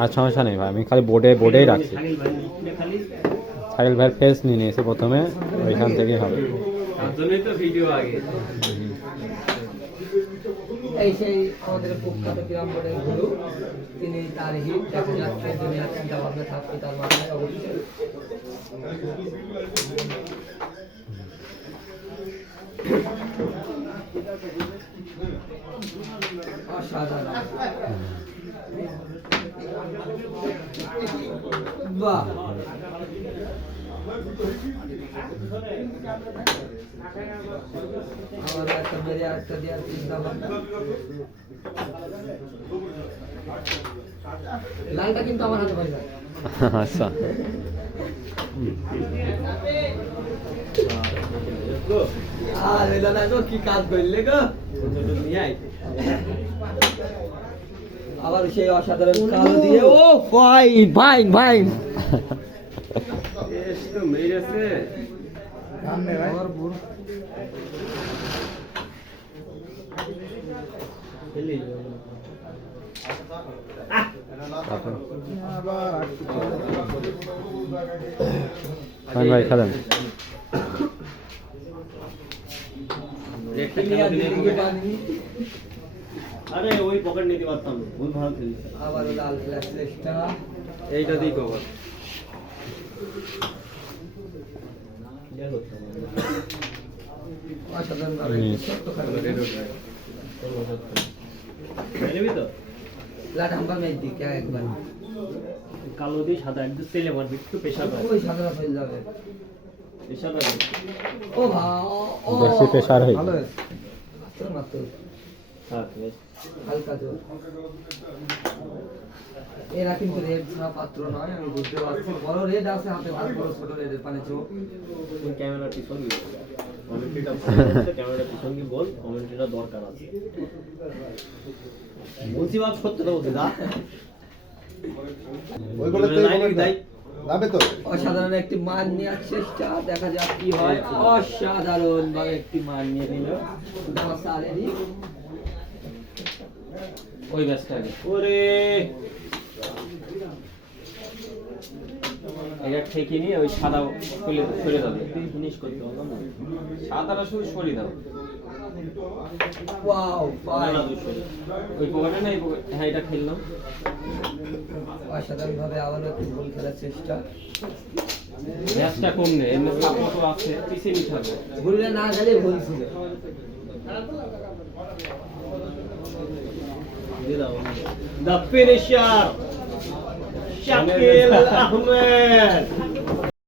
আর সমস্যা নেই ভাই, আমি খালি বোর্ডেই রাখছি। সাকিল ভাইয়ের ফেস নিয়ে নিয়েছি প্রথমে, ওইখান থেকেই হবে। এই সেই আমাদের প্রখ্যাত গ্রাম বোর্ডের গুরু, তিনি তার হিট দেখা যাচ্ছে দুনিয়ার চিন্তা ভাবনা থাকবে তার মাথায় অবশ্যই। অসাধারণ, বাহ। আমার একটা বেরিয়ে একটা দেওয়ার চিন্তা ভাবনা। লালটা কিন্তু আমার হাতে পারি না। আচ্ছা, আর এলো না গো, কি কাজ করলে গো। আবার সেই অসাধারণ কালো দিয়ে, ও ভাই ভাই ভাই ভাই খেলেন। আরে ওই পকেট নিতে পারতাম, ভুল ভালো খেলছে। আবার লাল ফ্ল্যাশটা এইটা দিই কভার। অসাধারণ ভাবে ছোট্ট খালি নেবি তো? লাট হাম্বা মেজ দি কে একবার কালো দিয়ে সাদা একদম তেলে মারবি, একটু পেশা পায়। ওই সাদা ফেল যাবে। পেশা পায়। ও ভাই, ও বেশি প্রেসার হয়ে ভালো আছে মাত্র মাত্র হ্যাঁ বেশ। হালকা জোর। এরা কিন্তু রেড ছাড়া পাত্র নয়, আমি বুঝতে পারছি। বড় রেড আছে হাতে, বড় ছোট রেডের পানে চোখ। তুই ক্যামেরা পিছন গিয়ে কমেন্ট্রিটা ক্যামেরা পিছন গিয়ে বল, কমেন্ট্রিটা দরকার আছে। বলছি বাপ সত্যটা বলতে দা। ওইগুলো তো যাবে তো। অসাধারণ একটি মান নেওয়ার চেষ্টা, দেখা যাক কি হয়। অসাধারণ ভাবে একটি মান নিয়ে নিল সালেরই ওই ব্যাচটাকে ওরে এটা ঠেকে নিয়ে ওই সাদা ফেলে দাও, ফিনিশ করতে হবে না। সাদাটা শুধু সরিয়ে দাও। ওয়াও ভাই, ওই পকেটে না, এই পকেট, হ্যাঁ এটা খেললাম। অসাধারণ ভাবে আবারও একটি গোল খেলার চেষ্টা। ম্যাচটা কম নেই, এমনি সাপোর্টও আছে, পিছিয়ে নিতে হবে। ভুললে না গেলে ভুল ছিল। দিয়ে দাও। The finisher Shakil Ahmed.